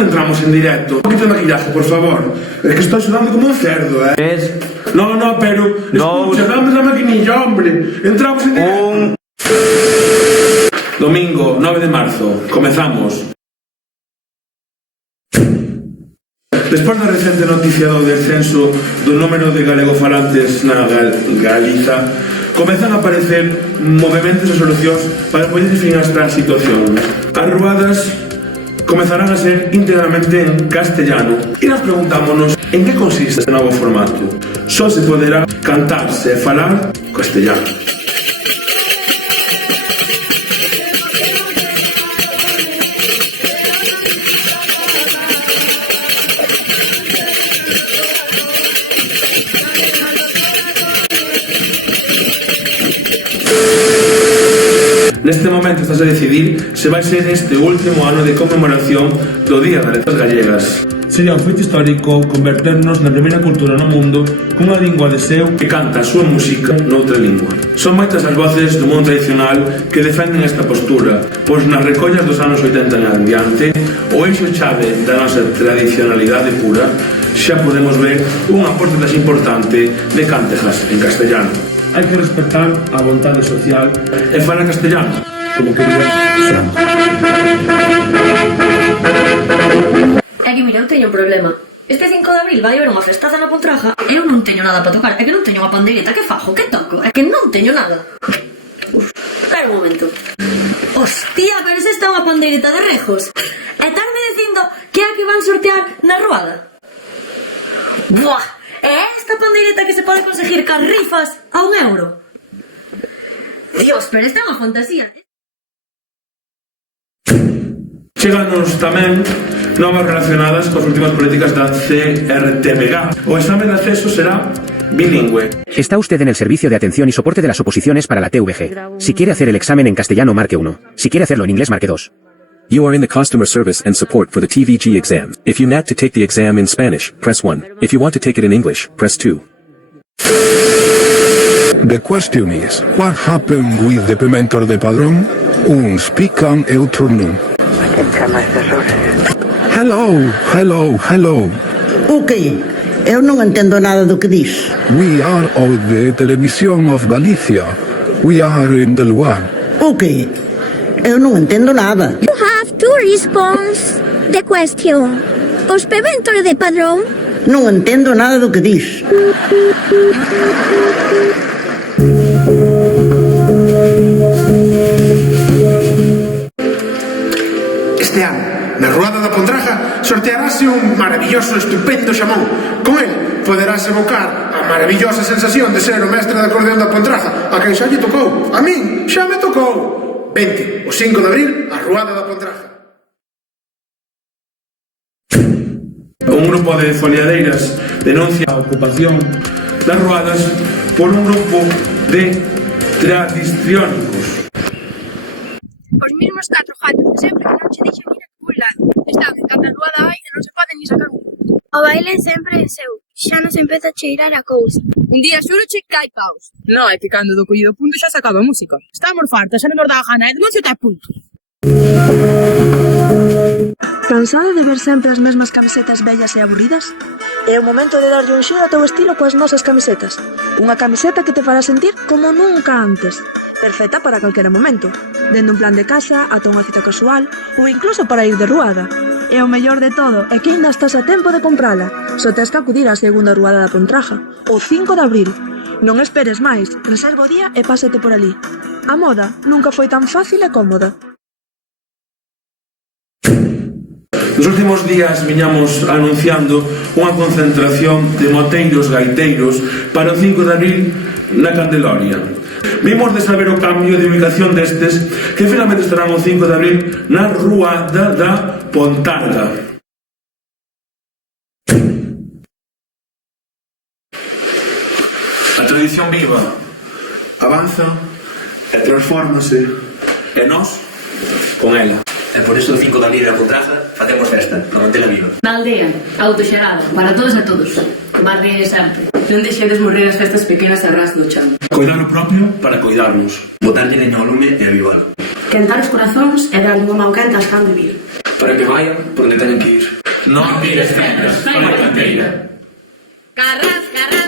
¿Cuándo entramos en directo? Un poquito de maquillaje, por favor. Es que estoy sudando como un cerdo, ¿eh? Es... No, pero... Escucha, dame la maquinilla, hombre. Entramos en directo. Domingo, 9 de marzo. Comezamos. Despois da recente noticia do descenso do número de galegofalantes na Galiza, comezan a aparecer movementos e solucións para poñer fin a esta situación. As ruadas comezarán a ser íntegramente en castellano e nos preguntámonos en que consiste este novo formato. Só se poderá cantarse e falar castellano. Neste momento estás a decidir se vai ser este último ano de conmemoración do Día das Letras Gallegas. Sería un feito histórico converternos na primeira cultura no mundo cunha lingua de seu que canta a súa música noutra lingua. Son moitas as voces do mundo tradicional que defenden esta postura, pois nas recollas dos anos 80 en adiante, o eixo chave da nosa tradicionalidade pura, xa podemos ver unha porcentaxe importante de cántegas en castellano. Hai que respetar a vontade social e falar castellano, como quería Santo. É que mira, eu teño un problema. Este 5 de abril vai haber unha festaza na Pontraja. Eu non teño nada para tocar. É que non teño unha pandeireta. Que fajo? Que toco? É que non teño nada. Espera un momento. Hostia, pero se esta é unha pandeireta de rejos. E estarme dicindo que é a que van sortear na ruada. Buah! É esta pandeireta que se pode conseguir cas rifas a €1. Dios, pero esta é unha fantasía. Cheganos tamén novas relacionadas coas últimas políticas da CRTVG. O examen de acceso será bilingüe. Está usted en el servicio de atención y soporte de las oposiciones para la TVG. Si quiere hacer el examen en castellano, marque 1. Si quiere hacerlo en inglés, marque 2. You are in the customer service and support for the TVG exam. If you need to take the exam in Spanish, press 1. If you want to take it in English, press 2. The question is, what happened with the Pimentor de Padrón? Uns pican e outros non. Hello. O que? Eu non entendo nada do que dis. We are of the Televisión of Galicia. We are in the lugar. O que? Eu non entendo nada. You have to respond the question. Os Pimentor de Padrón? Non entendo nada do que dis. Este ano, na Ruada da Pontraja, sortearase un maravilloso, estupendo xamón. Con el poderás evocar a maravillosa sensación de ser o mestre de acordeón da Pontraja, a quen xa lle tocou. A min xa me tocou. 20, o 5 de abril, a Ruada da Pontraja. Un grupo de foliadeiras denuncia a ocupación das ruadas por un grupo de tradiciónicos. Os mesmos 4 gatos de sempre que non che deixan ir a ningún lado. Están en canta ruada hai e non se poden ni sacar un. O baile sempre é seu. Xa nos empeza a cheirar a cousa. Un día xuro che que hai paus. Non, é que cando do collido punto xa se acaba a música. Estamos fartas, xa non nos dá a gana, e denuncio te punto. Cansado de ver sempre as mesmas camisetas vellas e aburridas? É o momento de darlle un xiro ao teu estilo coas nosas camisetas. Unha camiseta que te fará sentir como nunca antes. Perfecta para calquera momento, dende un plan de casa ata unha cita casual ou incluso para ir de ruada. E o mellor de todo é que ainda estás a tempo de comprala. Só tes que acudir á segunda ruada da Pontraja, o 5 de abril. Non esperes máis, reserva o día e pásate por ali. A moda nunca foi tan fácil e cómoda. Nos últimos días viñamos anunciando unha concentración de moteiros gaiteiros para o 5 de abril na Candeloria. Vimos de saber o cambio de ubicación destes que finalmente estarán o 5 de abril na Ruada da Pontarga. A tradición viva avanza e transfórmase e nós con ela. E por iso o 5 de abril da Pontarga facemos festa, para mantela viva. Na aldea, autoxerado, para todos e todos. Tomar de sempre. Non deixedes morrer as festas pequenas a ras do chan. Coidar o propio para coidarnos. Botarlle leña ao lume e avivalo. Quentar os corazóns e dar unha mão quenta ás can vivir. para que vayan por donde teñen que ir. Non mires fembras, fai a canteira. Carras, carras.